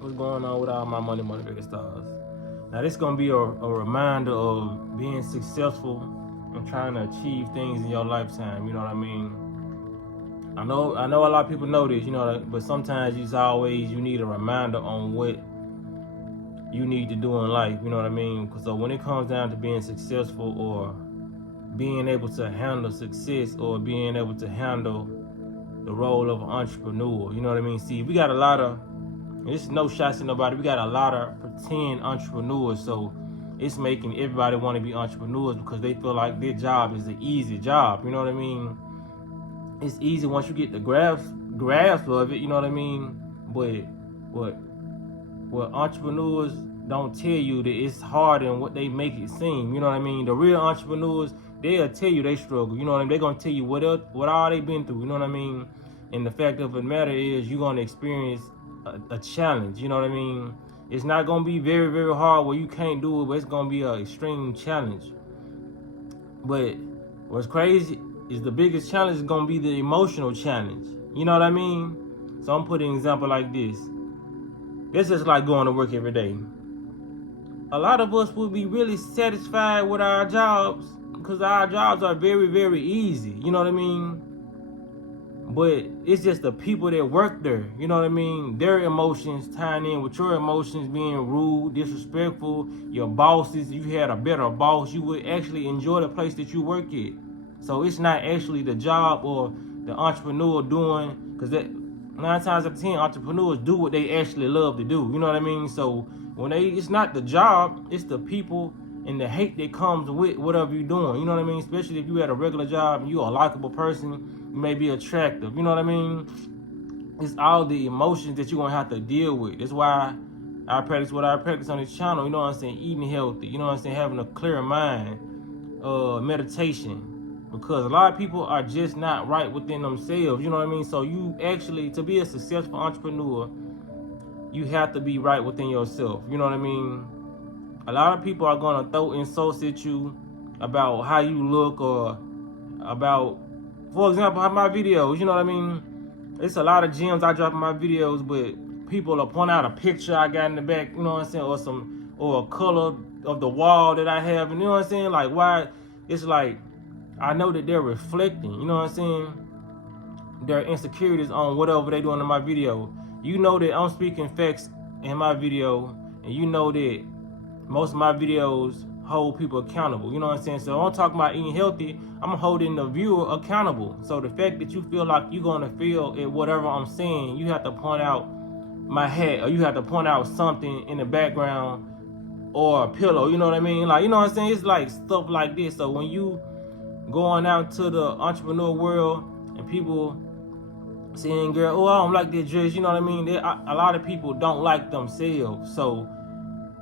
What's going on with all my money motivated stars? Now this gonna be a reminder of being successful and trying to achieve things in your lifetime. You know what I mean? I know a lot of people know this, but sometimes you need a reminder on what you need to do in life. You know what I mean? So when it comes down to being successful or being able to handle success or being able to handle the role of an entrepreneur, you know what I mean? See, we got a lot of, there's no shots at nobody. We got a lot of pretend entrepreneurs, so it's making everybody want to be entrepreneurs because they feel like their job is an easy job. You know what I mean? It's easy once you get the grasp of it. You know what I mean? But what entrepreneurs don't tell you that it's harder than what they make it seem. You know what I mean? The real entrepreneurs, they'll tell you they struggle. You know what I mean? They're gonna tell you what all they been through. You know what I mean? And the fact of the matter is, you're gonna experience a challenge. You know what I mean? It's not gonna be very, very hard where you can't do it, but it's gonna be an extreme challenge. But what's crazy is the biggest challenge is gonna be the emotional challenge. You know what I mean? So I'm putting an example like this. This is like going to work every day. A lot of us will be really satisfied with our jobs because our jobs are very, very easy. You know what I mean? But it's just the people that work there, you know what I mean? Their emotions tying in with your emotions, being rude, disrespectful, your bosses. If you had a better boss, you would actually enjoy the place that you work at. So it's not actually the job or the entrepreneur doing, because that 9 times out of 10 entrepreneurs do what they actually love to do. You know what I mean? So it's not the job, it's the people and the hate that comes with whatever you're doing. You know what I mean? Especially if you had a regular job and you're a likable person, you may be attractive. You know what I mean? It's all the emotions that you're going to have to deal with. That's why I practice what I practice on this channel. You know what I'm saying? Eating healthy. You know what I'm saying? Having a clear mind. Meditation. Because a lot of people are just not right within themselves. You know what I mean? So you actually, to be a successful entrepreneur, you have to be right within yourself. You know what I mean? A lot of people are going to throw insults at you about how you look or about, for example, how my videos, you know what I mean? It's a lot of gems I drop in my videos, but people will point out a picture I got in the back, you know what I'm saying, or a color of the wall that I have, and you know what I'm saying? Like, why? It's like, I know that they're reflecting, you know what I'm saying? Their insecurities on whatever they're doing in my video. You know that I'm speaking facts in my video, and you know that most of my videos hold people accountable. You know what I'm saying? So I'm talking about eating healthy, I'm holding the viewer accountable. So the fact that you feel like you're gonna feel at whatever I'm saying, you have to point out my hat, or you have to point out something in the background, or a pillow, you know what I mean? Like, you know what I'm saying? It's like stuff like this. So when you going out to the entrepreneur world and people saying, girl, oh, I don't like that dress, you know what I mean? A lot of people don't like themselves. So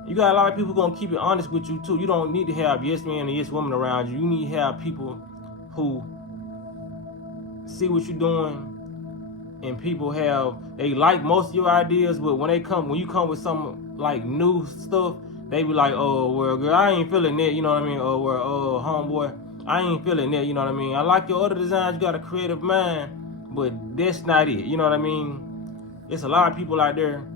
you got a lot of people gonna keep it honest with you too. You don't need to have yes men and yes women around you. You need to have people who see what you're doing, and people they like most of your ideas, but when you come with some like new stuff, they be like, oh well, girl, I ain't feeling that, you know what I mean? Or well, homeboy, I ain't feeling that, you know what I mean? I like your other designs, you got a creative mind, but that's not it, you know what I mean? There's a lot of people out there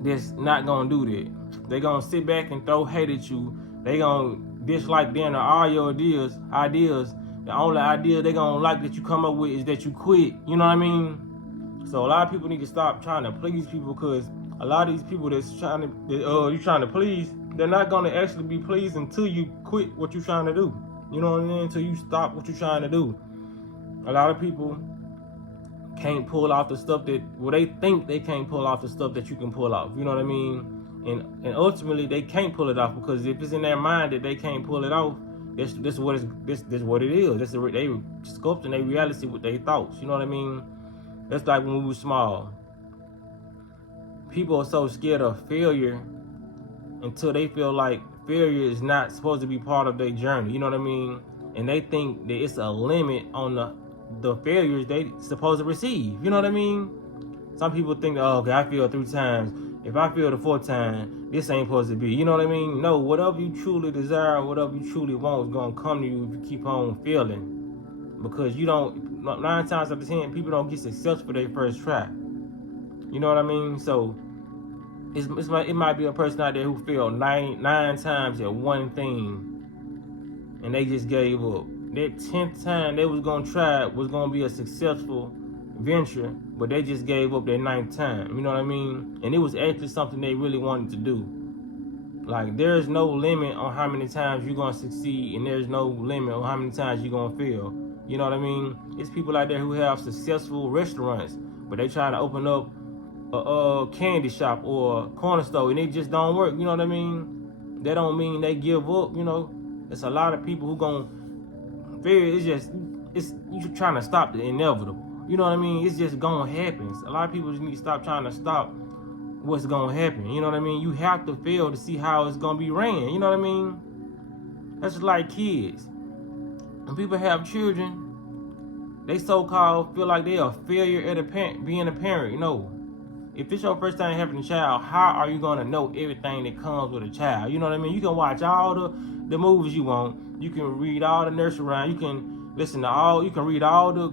that's not gonna do that. They gonna sit back and throw hate at you. They gonna dislike them all your ideas. The only idea they gonna like that you come up with is that you quit. You know what I mean? So a lot of people need to stop trying to please people, because a lot of these people you trying to please, they're not gonna actually be pleased until you quit what you're trying to do. You know what I mean? Until you stop what you're trying to do. A lot of people can't pull off the stuff they think they can't pull off the stuff that you can pull off. You know what I mean? And ultimately they can't pull it off, because if it's in their mind that they can't pull it off, this what it is. They sculpting their reality with their thoughts. You know what I mean? That's like when we were small. People are so scared of failure until they feel like failure is not supposed to be part of their journey. You know what I mean? And they think that it's a limit on the failures they supposed to receive. You know what I mean? Some people think, oh, okay, I failed 3 times. If I fail the 4th time, this ain't supposed to be. You know what I mean? No, whatever you truly desire, whatever you truly want is going to come to you if you keep on failing. Because 9 times out of 10, people don't get success for their first try. You know what I mean? So it might be a person out there who failed nine times at one thing, and they just gave up. That 10th time they was gonna try was gonna be a successful venture, but they just gave up that 9th time. You know what I mean? And it was actually something they really wanted to do. Like, there's no limit on how many times you're gonna succeed, and there's no limit on how many times you're gonna fail. You know what I mean? It's people out there who have successful restaurants, but they try to open up a candy shop or a corner store, and it just don't work. You know what I mean? That don't mean they give up. You know, it's a lot of people who gonna fail. It's you trying to stop the inevitable. You know what I mean? It's just gonna happen. A lot of people just need to stop trying to stop what's gonna happen. You know what I mean? You have to fail to see how it's gonna be ran. You know what I mean? That's just like kids. When people have children, they so-called feel like they're a failure at being a parent. You know, if it's your first time having a child, how are you gonna know everything that comes with a child? You know what I mean? You can watch all the movies you want. You can read all the nursery rhymes. You can listen to you can read all the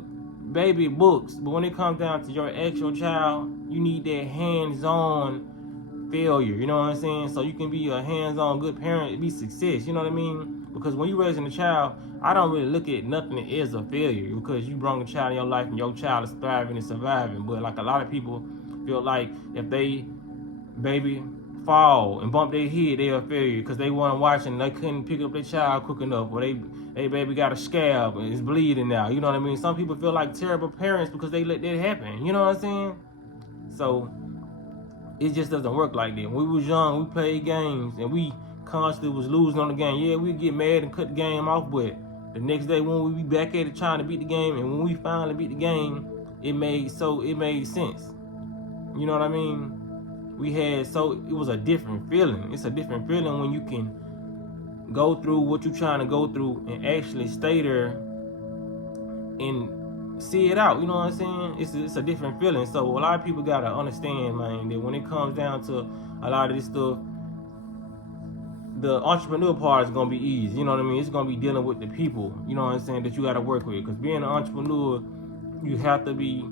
baby books. But when it comes down to your actual child, you need that hands-on failure. You know what I'm saying? So you can be a hands-on good parent, be success. You know what I mean? Because when you're raising a child, I don't really look at nothing as a failure, because you brought a child in your life and your child is thriving and surviving. But like, a lot of people feel like if they baby fall and bump their head, they're a failure because they weren't watching, they couldn't pick up their child quick enough, or they baby got a scab and it's bleeding now. You know what I mean? Some people feel like terrible parents because they let that happen. You know what I'm saying? So it just doesn't work like that. When we was young, we played games and we constantly was losing on the game. Yeah, we'd get mad and cut the game off, but the next day when we be back at it trying to beat the game, and when we finally beat the game, it made sense. You know what I mean? It was a different feeling. It's a different feeling when you can go through what you're trying to go through and actually stay there and see it out. You know what I'm saying? It's a different feeling. So a lot of people gotta understand, man, that when it comes down to a lot of this stuff, the entrepreneur part is gonna be easy. You know what I mean? It's gonna be dealing with the people, you know what I'm saying, that you gotta work with. Because being an entrepreneur, you have to be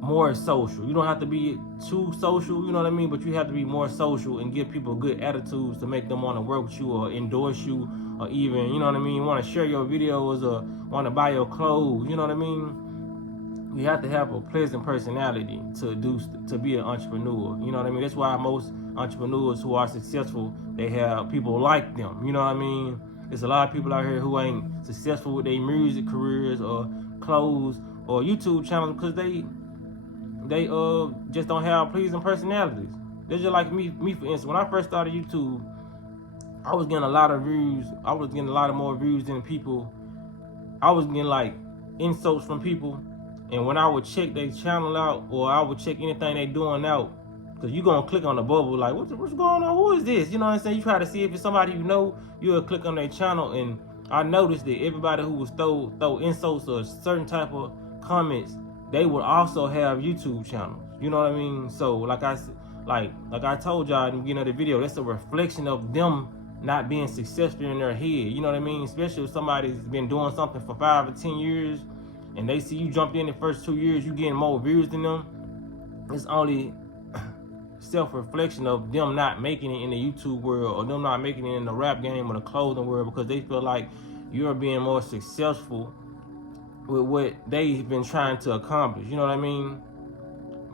more social. You don't have to be too social, you know what I mean? But you have to be more social and give people good attitudes to make them want to work with you or endorse you, or even, you know what I mean, want to share your videos or want to buy your clothes. You know what I mean? You have to have a pleasant personality to be an entrepreneur. You know what I mean? That's why most entrepreneurs who are successful, they have people like them. You know what I mean? There's a lot of people out here who ain't successful with their music careers or clothes or YouTube channels because they just don't have pleasing personalities. They're just like me for instance. When I first started YouTube, I was getting a lot of views. I was getting a lot of more views than people. I was getting like insults from people. And when I would check their channel out, or I would check anything they doing out, because you gonna click on the bubble like, what's going on? Who is this? You know what I'm saying? You try to see if it's somebody you know, you'll click on their channel. And I noticed that everybody who was throw insults or certain type of comments, they would also have YouTube channels. You know what I mean? So like I told y'all at the beginning of the video, that's a reflection of them not being successful in their head. You know what I mean? Especially if somebody's been doing something for 5 or 10 years and they see you jumped in the first 2 years, you getting more views than them. It's only self-reflection of them not making it in the YouTube world, or them not making it in the rap game or the clothing world, because they feel like you're being more successful with what they've been trying to accomplish. You know what I mean?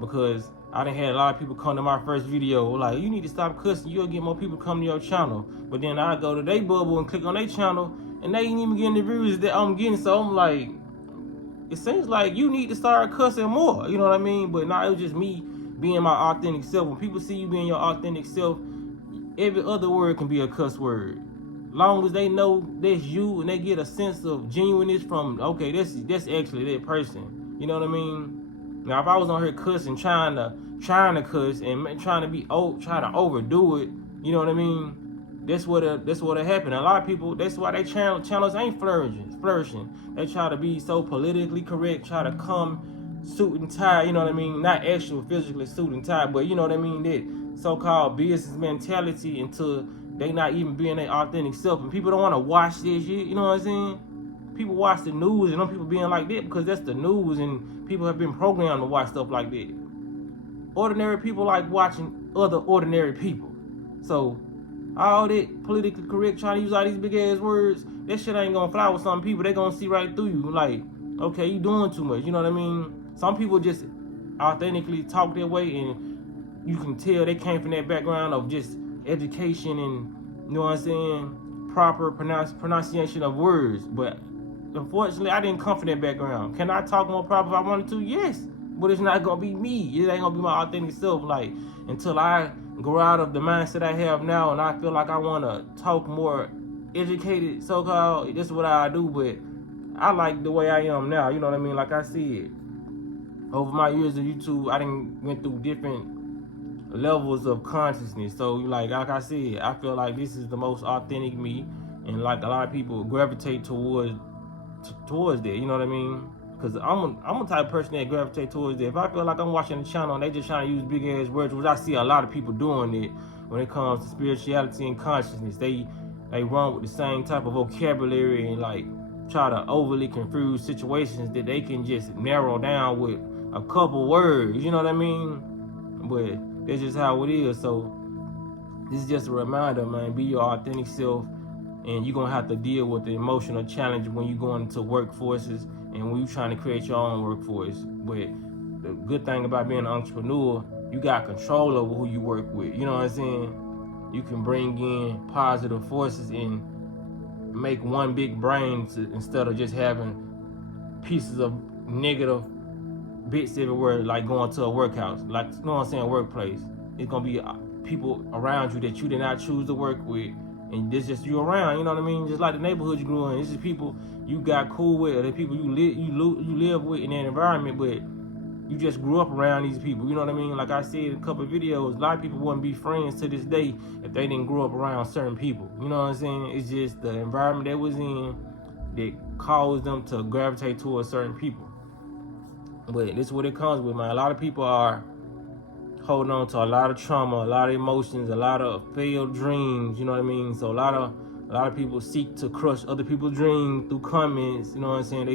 Because I done had a lot of people come to my first video like, you need to stop cussing, you'll get more people come to your channel. But then I go to their bubble and click on their channel and they ain't even getting the views that I'm getting. So I'm like, it seems like you need to start cussing more. You know what I mean? But now it was just me being my authentic self. When people see you being your authentic self, every other word can be a cuss word. Long as they know that's you and they get a sense of genuineness from, okay, that's actually that person. You know what I mean? Now, if I was on here cussing, trying to cuss and trying to overdo it, you know what I mean? That's what happened. A lot of people, that's why their channels ain't flourishing. They try to be so politically correct, try to come suit and tie, you know what I mean? Not actual physically suit and tie, but you know what I mean? That so-called business mentality until they not even being their authentic self. And people don't want to watch this shit, you know what I'm saying? People watch the news and them people being like that because that's the news and people have been programmed to watch stuff like that. Ordinary people like watching other ordinary people. So all that politically correct, trying to use all these big ass words, that shit ain't gonna fly with some people. They gonna see right through you. Like, okay, you doing too much. You know what I mean? Some people just authentically talk their way, and you can tell they came from that background of just education and, you know what I'm saying, proper pronunciation of words. But unfortunately, I didn't come from that background. Can I talk more proper if I wanted to? Yes, but it's not gonna be me. It ain't gonna be my authentic self. Like, until I grow out of the mindset I have now, and I feel like I want to talk more educated, so-called, this is what I do. But I like the way I am now. You know what I mean? Like I said, over my years of YouTube, I done went through different levels of consciousness. So like I said, I feel like this is the most authentic me, and like a lot of people gravitate towards that. You know what I mean? Because I'm a type of person that gravitate towards that. If I feel like I'm watching a channel and they just trying to use big ass words, which I see a lot of people doing it when it comes to spirituality and consciousness, they run with the same type of vocabulary and like try to overly confuse situations that they can just narrow down with a couple words. You know what I mean? But that's just how it is. So this is just a reminder, man. Be your authentic self, and you're gonna have to deal with the emotional challenge when you go into workforces and when you're trying to create your own workforce. But the good thing about being an entrepreneur, you got control over who you work with. You know what I'm saying? You can bring in positive forces and make one big brain instead of just having pieces of negative bits everywhere, like going to a workhouse, like, you know what I'm saying, workplace. It's gonna be people around you that you did not choose to work with, and this just you around. You know what I mean? Just like the neighborhood you grew in, this is people you got cool with, or the people you live with in that environment, but you just grew up around these people. You know what I mean? Like I said in a couple of videos, a lot of people wouldn't be friends to this day if they didn't grow up around certain people. You know what I'm saying? It's just the environment they was in that caused them to gravitate towards certain people. But this is what it comes with, man. A lot of people are holding on to a lot of trauma, a lot of emotions, a lot of failed dreams. You know what I mean? So a lot of people seek to crush other people's dreams through comments. You know what I'm saying?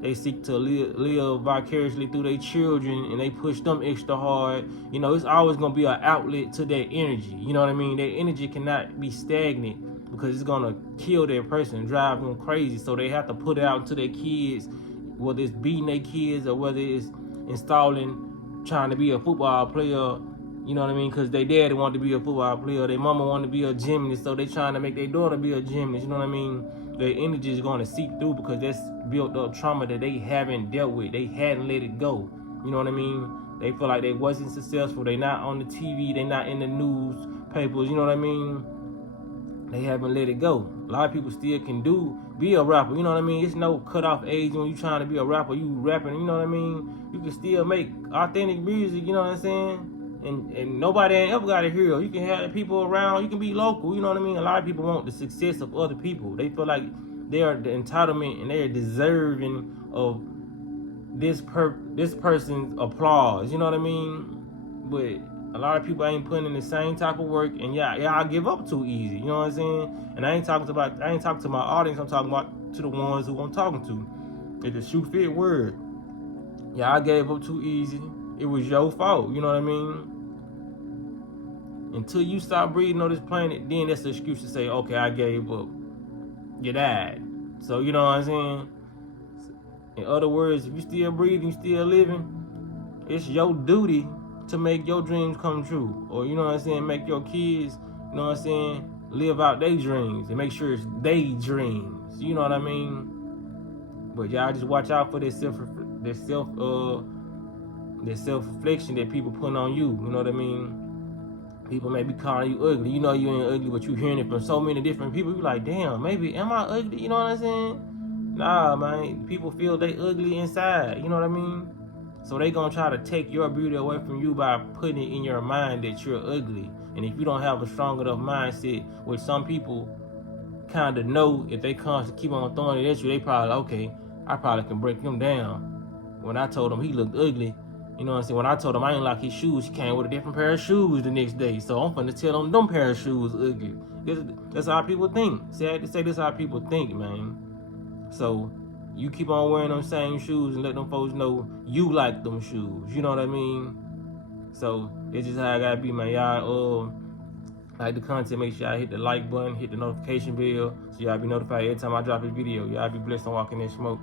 They seek to live vicariously through their children, and they push them extra hard. You know, it's always gonna be an outlet to their energy. You know what I mean? Their energy cannot be stagnant, because it's gonna kill their person, drive them crazy. So they have to put it out to their kids, whether it's beating their kids or whether it's trying to be a football player. You know what I mean? Because their daddy wanted to be a football player, their mama wanted to be a gymnast, so they trying to make their daughter be a gymnast. You know what I mean? Their energy is going to seep through, because that's built up trauma that they haven't dealt with. They hadn't let it go. You know what I mean? They feel like they wasn't successful. They not on the TV. They not in the newspapers. You know what I mean? They haven't let it go. A lot of people still can be a rapper. You know what I mean? It's no cutoff age when you trying to be a rapper. You rapping. You know what I mean? You can still make authentic music. You know what I'm saying? And nobody ain't ever got a hero. You can have people around. You can be local. You know what I mean? A lot of people want the success of other people. They feel like they are the entitlement and they are deserving of this person's applause. You know what I mean? But a lot of people ain't putting in the same type of work, and y'all give up too easy. You know what I'm saying? And I ain't talking to my audience. I'm talking about to the ones who I'm talking to. It's a shoe fit word. Y'all gave up too easy. It was your fault. You know what I mean? Until you stop breathing on this planet, then that's the excuse to say, okay, I gave up. You died. So, you know what I'm saying? In other words, if you still breathing, you still living, it's your duty to make your dreams come true. Or, you know what I'm saying, make your kids, you know what I'm saying, live out their dreams and make sure it's their dreams. You know what I mean? But y'all just watch out for this self-reflection that people put on you. You know what I mean? People may be calling you ugly. You know you ain't ugly, but you hearing it from so many different people. You like, damn, maybe am I ugly? You know what I'm saying? Nah, man. People feel they ugly inside. You know what I mean? So they gonna try to take your beauty away from you by putting it in your mind that you're ugly. And if you don't have a strong enough mindset, which some people kind of know, if they constantly keep on throwing it at you, they probably, okay, I probably can break him down. When I told him he looked ugly, you know what I'm saying? When I told him I ain't like his shoes, he came with a different pair of shoes the next day. So I'm finna tell him them pair of shoes ugly. That's how people think. Sad to say, this how people think, man. So you keep on wearing them same shoes and let them folks know you like them shoes. You know what I mean? So it's just how I gotta be, man. Y'all like the content, make sure y'all hit the like button, hit the notification bell, so y'all be notified every time I drop a video. Y'all be blessed on walking in smoke.